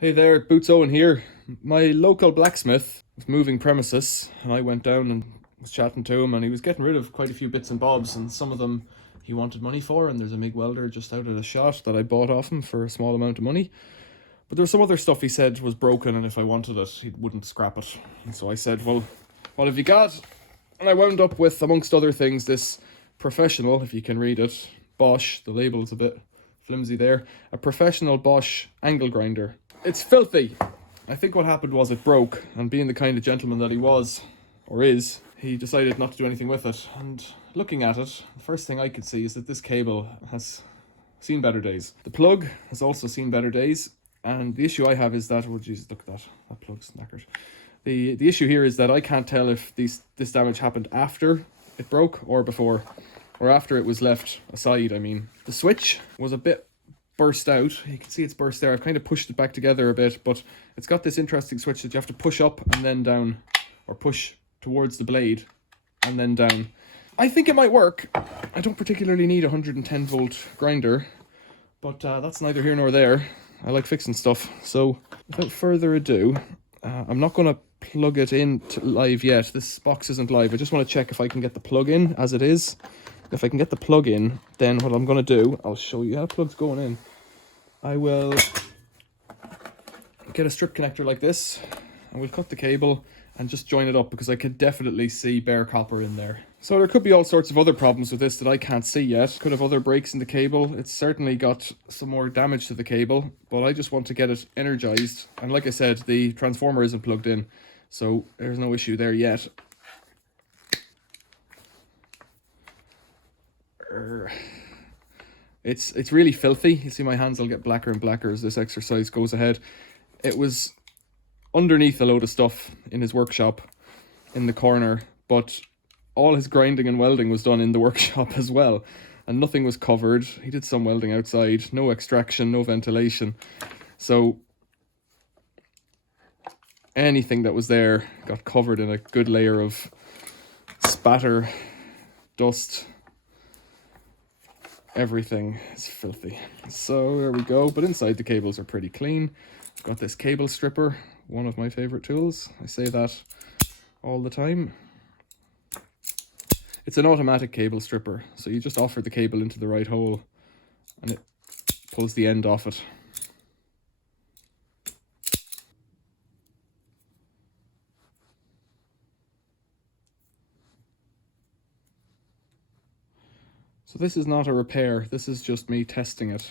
Hey there, Boots Owen here. My local blacksmith was moving premises, and I went down and was chatting to him, and he was getting rid of quite a few bits and bobs, and some of them he wanted money for, and there's a MIG welder just out of the shot that I bought off him for a small amount of money. But there was some other stuff he said was broken, and if I wanted it, he wouldn't scrap it. And so I said, well, what have you got? And I wound up with, amongst other things, this Professional, if you can read it, Bosch, the label's a bit flimsy there, a Professional Bosch angle grinder. It's filthy. I think what happened was it broke, and being the kind of gentleman that he was, or is, he decided not to do anything with it. And looking at it, the first thing I could see is that this cable has seen better days. The plug has also seen better days, and the issue I have is that, oh Jesus, look at that, that plug's knackered. The issue here is that I can't tell if this damage happened after it broke or before, or after it was left aside, I mean. The switch was a bit burst out. You can see it's burst there. I've kind of pushed it back together a bit, but it's got this interesting switch that you have to push up and then down, or push towards the blade and then down. I think it might work. I don't particularly need a 110 volt grinder, but that's neither here nor there. I like fixing stuff. So without further ado, I'm not going to plug it in live yet. This box isn't live. I just want to check if I can get the plug in as it is. If I can get the plug in, then what I'm going to do, I'll show you how the plug's going in. I will get a strip connector like this, and we'll cut the cable and just join it up, because I could definitely see bare copper in there. So there could be all sorts of other problems with this that I can't see yet. Could have other breaks in the cable. It's certainly got some more damage to the cable, but I just want to get it energized. And like I said, the transformer isn't plugged in, so there's no issue there yet. It's really filthy. You see my hands will get blacker and blacker as this exercise goes ahead. It was underneath a load of stuff in his workshop in the corner, but all his grinding and welding was done in the workshop as well, and nothing was covered. He did some welding outside, no extraction, no ventilation, so anything that was there got covered in a good layer of spatter, dust. Everything is filthy. So there we go, but inside the cables are pretty clean. I've got this cable stripper, one of my favorite tools. I say that all the time. It's an automatic cable stripper, so you just offer the cable into the right hole and it pulls the end off it. So this is not a repair, this is just me testing it.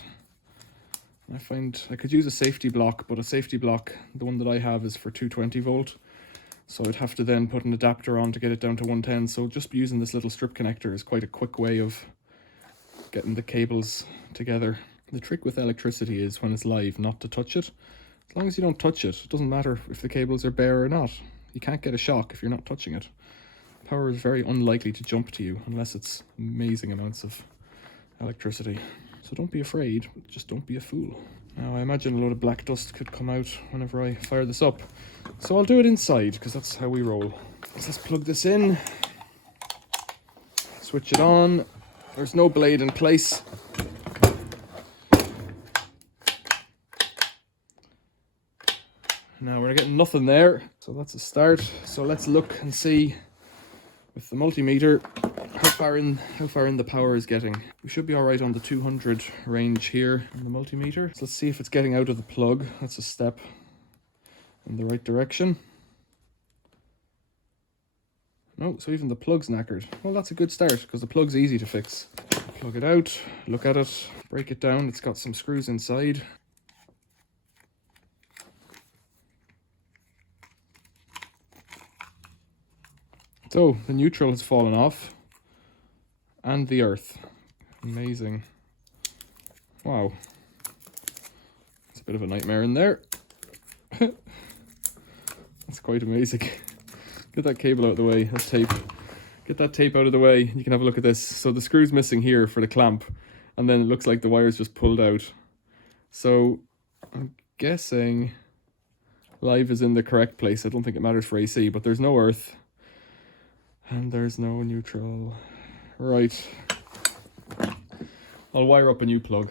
I find I could use a safety block, but a safety block, the one that I have, is for 220 volt. So I'd have to then put an adapter on to get it down to 110. So just using this little strip connector is quite a quick way of getting the cables together. The trick with electricity is when it's live, not to touch it. As long as you don't touch it, it doesn't matter if the cables are bare or not. You can't get a shock if you're not touching it. Power is very unlikely to jump to you unless it's amazing amounts of electricity. So don't be afraid, just don't be a fool. Now I imagine a load of black dust could come out whenever I fire this up. So I'll do it inside, because that's how we roll. So let's plug this in. Switch it on. There's no blade in place. Now we're getting nothing there, so that's a start. So let's look and see with the multimeter how far in the power is getting. We should be all right on the 200 range here on the multimeter. So let's see if it's getting out of the plug. That's a step in the right direction. No, so even the plug's knackered. Well, that's a good start, because the plug's easy to fix. Plug it out, look at it, break it down. It's got some screws inside. So the neutral has fallen off, and the earth. Amazing. Wow. It's a bit of a nightmare in there. That's quite amazing. Get that cable out of the way, that's tape. Get that tape out of the way, you can have a look at this. So the screw's missing here for the clamp, and then it looks like the wire's just pulled out. So I'm guessing live is in the correct place. I don't think it matters for AC, but there's no earth. And there's no neutral. Right. I'll wire up a new plug.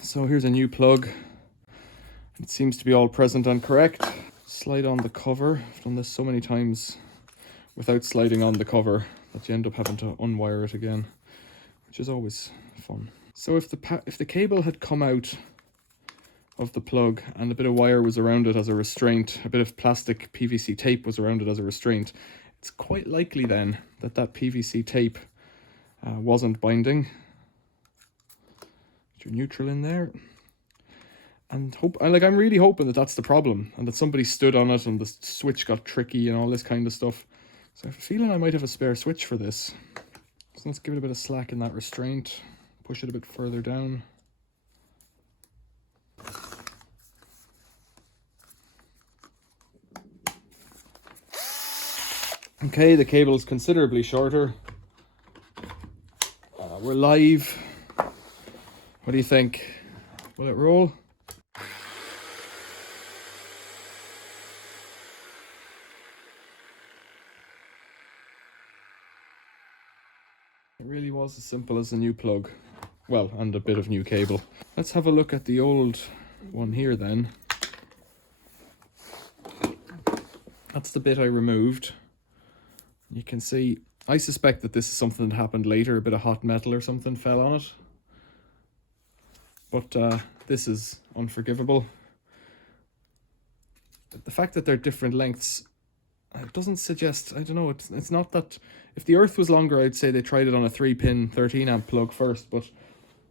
So here's a new plug. It seems to be all present and correct. Slide on the cover. I've done this so many times without sliding on the cover that you end up having to unwire it again, which is always fun. So if the cable had come out of the plug and a bit of wire was around it as a restraint, a bit of plastic PVC tape was around it as a restraint, it's quite likely then that PVC tape wasn't binding. Get your neutral in there. And I'm really hoping that that's the problem and that somebody stood on it and the switch got tricky and all this kind of stuff. So I have a feeling I might have a spare switch for this. So let's give it a bit of slack in that restraint. Push it a bit further down. Okay, the cable's considerably shorter. We're live. What do you think? Will it roll? It really was as simple as a new plug. Well, and a bit of new cable. Let's have a look at the old one here then. That's the bit I removed. You can see, I suspect that this is something that happened later. A bit of hot metal or something fell on it. But this is unforgivable. The fact that they're different lengths, it doesn't suggest, I don't know, it's not that, if the earth was longer, I'd say they tried it on a 3-pin 13 amp plug first, but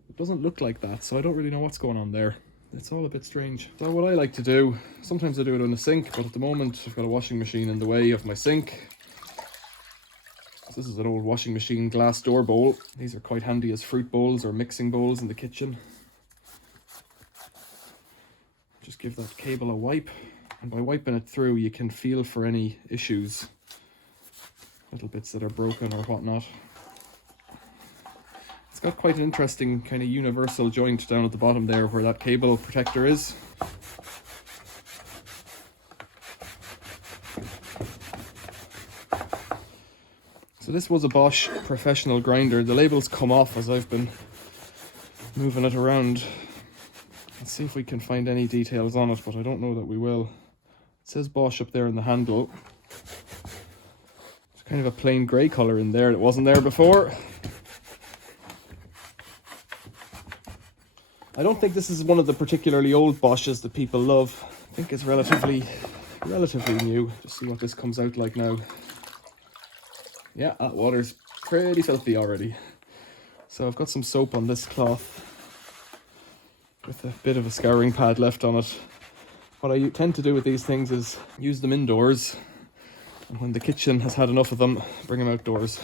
it doesn't look like that, so I don't really know what's going on there. It's all a bit strange. So what I like to do, sometimes I do it in a sink, but at the moment I've got a washing machine in the way of my sink. So this is an old washing machine glass door bowl. These are quite handy as fruit bowls or mixing bowls in the kitchen. Just give that cable a wipe, and by wiping it through you can feel for any issues, little bits that are broken or whatnot. It's got quite an interesting kind of universal joint down at the bottom there where that cable protector is. So this was a Bosch Professional grinder. The label's come off as I've been moving it around. Let's see if we can find any details on it, but I don't know that we will. It says Bosch up there in the handle. It's kind of a plain grey colour in there that wasn't there before. I don't think this is one of the particularly old Bosches that people love. I think it's relatively new. Just see what this comes out like now. Yeah, that water's pretty filthy already. So I've got some soap on this cloth with a bit of a scouring pad left on it. What I tend to do with these things is use them indoors, and when the kitchen has had enough of them, bring them outdoors.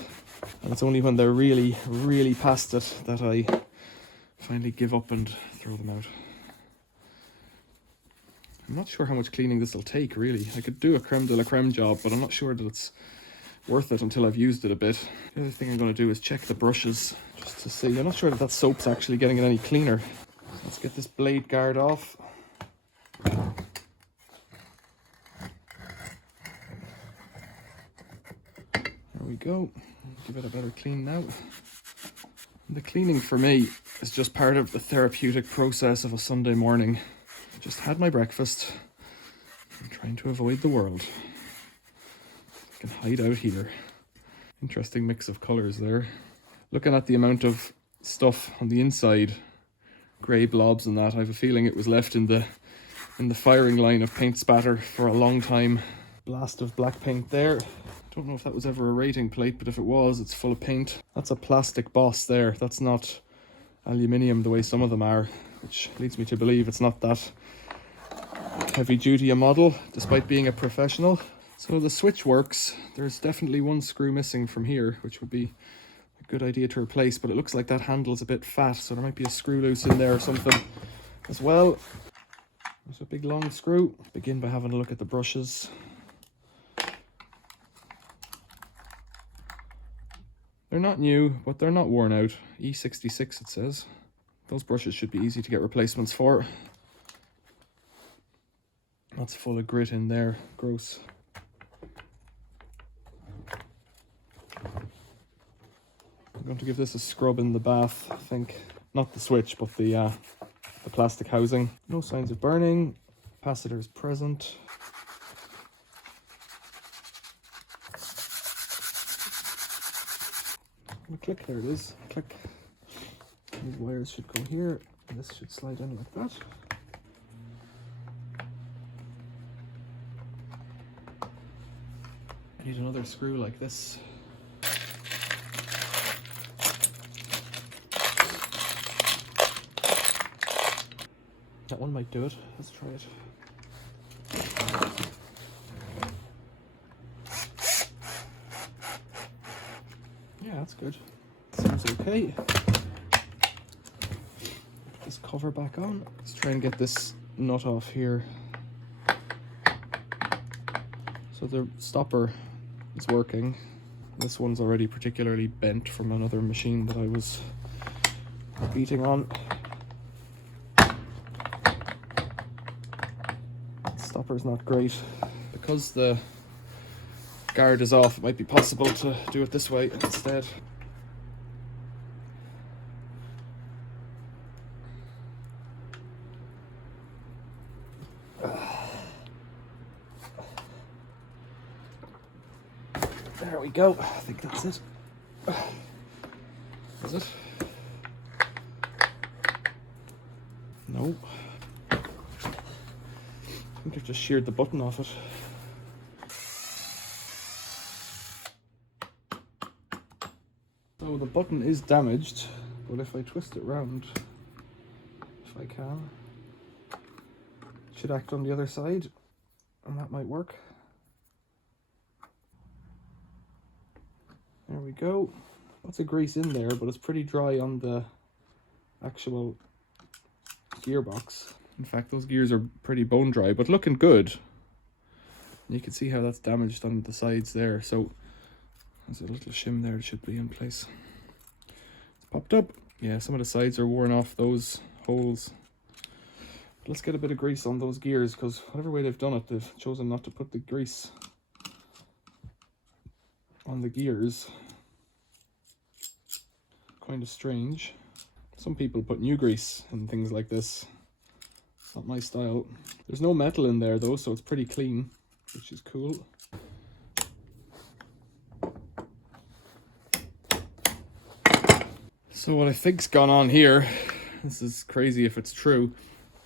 And it's only when they're really, really past it that I finally give up and throw them out. I'm not sure how much cleaning this will take, really. I could do a creme de la creme job, but I'm not sure that it's worth it until I've used it a bit. The other thing I'm going to do is check the brushes, just to see. I'm not sure that soap's actually getting it any cleaner. So let's get this blade guard off. There we go. Give it a better clean now. The cleaning for me is just part of the therapeutic process of a Sunday morning. Just had my breakfast. I'm trying to avoid the world. I can hide out here. Interesting mix of colours there. Looking at the amount of stuff on the inside, grey blobs and that, I have a feeling it was left in the firing line of paint spatter for a long time. Blast of black paint there. Don't know if that was ever a rating plate, but if it was, it's full of paint. That's a plastic Boss there. That's not aluminium the way some of them are, which leads me to believe it's not that heavy duty a model, despite being a professional. So the switch works. There's definitely one screw missing from here, which would be a good idea to replace, but it looks like that handle's a bit fat, so there might be a screw loose in there or something as well. There's a big long screw. Begin by having a look at the brushes. They're not new, but they're not worn out. E66 it says. Those brushes should be easy to get replacements for. That's full of grit in there. Gross. I'm going to give this a scrub in the bath, I think. Not the switch, but the plastic housing. No signs of burning. Capacitor is present. Click, there it is. Click. These wires should go here, and this should slide in like that. I need another screw like this. That one might do it. Let's try it. Yeah, that's good. Seems okay. Put this cover back on. Let's try and get this nut off here. So the stopper is working. This one's already particularly bent from another machine that I was beating on. Stopper's not great. Because the guard is off, it might be possible to do it this way instead. There we go. I think that's it. Is it? No. I think I've just sheared the button off it. So the button is damaged, but if I twist it round, if I can, it should act on the other side, and that might work. There we go. Lots of grease in there, but it's pretty dry on the actual gearbox. In fact, those gears are pretty bone dry, but looking good. And you can see how that's damaged on the sides there. So there's a little shim there, it should be in place. It's popped up. Yeah, some of the sides are worn off those holes. But let's get a bit of grease on those gears, because whatever way they've done it, they've chosen not to put the grease on the gears. Kind of strange. Some people put new grease and things like this. It's not my style. There's no metal in there though, so it's pretty clean, which is cool. So what I think's gone on here, this is crazy if it's true,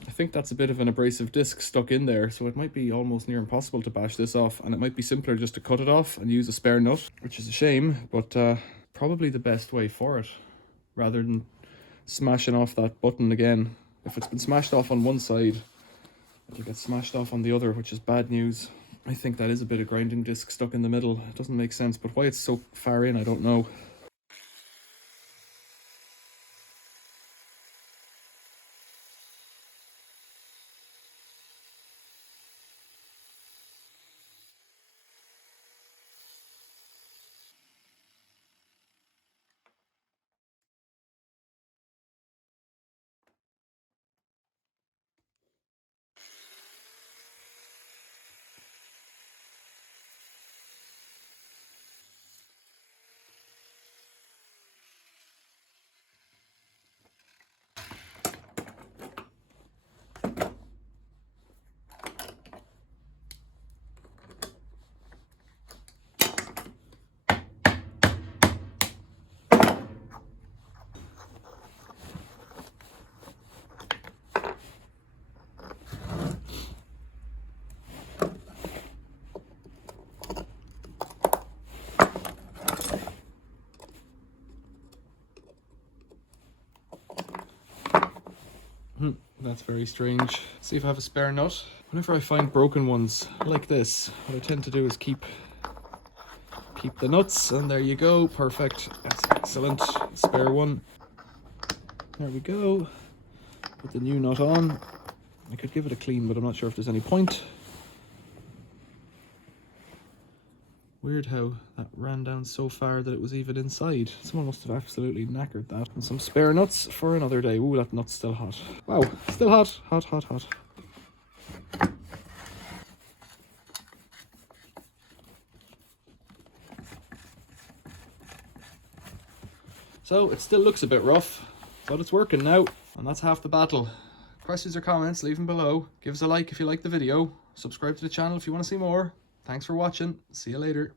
I think that's a bit of an abrasive disc stuck in there, so it might be almost near impossible to bash this off, and it might be simpler just to cut it off and use a spare nut, which is a shame, but probably the best way for it, rather than smashing off that button again. If it's been smashed off on one side, it'll get smashed off on the other, which is bad news. I think that is a bit of grinding disc stuck in the middle. It doesn't make sense, but why it's so far in, I don't know. That's very strange. See if I have a spare nut. Whenever I find broken ones like this, what I tend to do is keep the nuts, and there you go. Perfect. That's excellent. Spare one. There we go. Put the new nut on. I could give it a clean, but I'm not sure if there's any point. Weird how that ran down so far that it was even inside. Someone must have absolutely knackered that. And some spare nuts for another day. Ooh, that nut's still hot. Wow, still hot. Hot, hot, hot. So it still looks a bit rough, but it's working now. And that's half the battle. Questions or comments, leave them below. Give us a like if you like the video. Subscribe to the channel if you want to see more. Thanks for watching. See you later.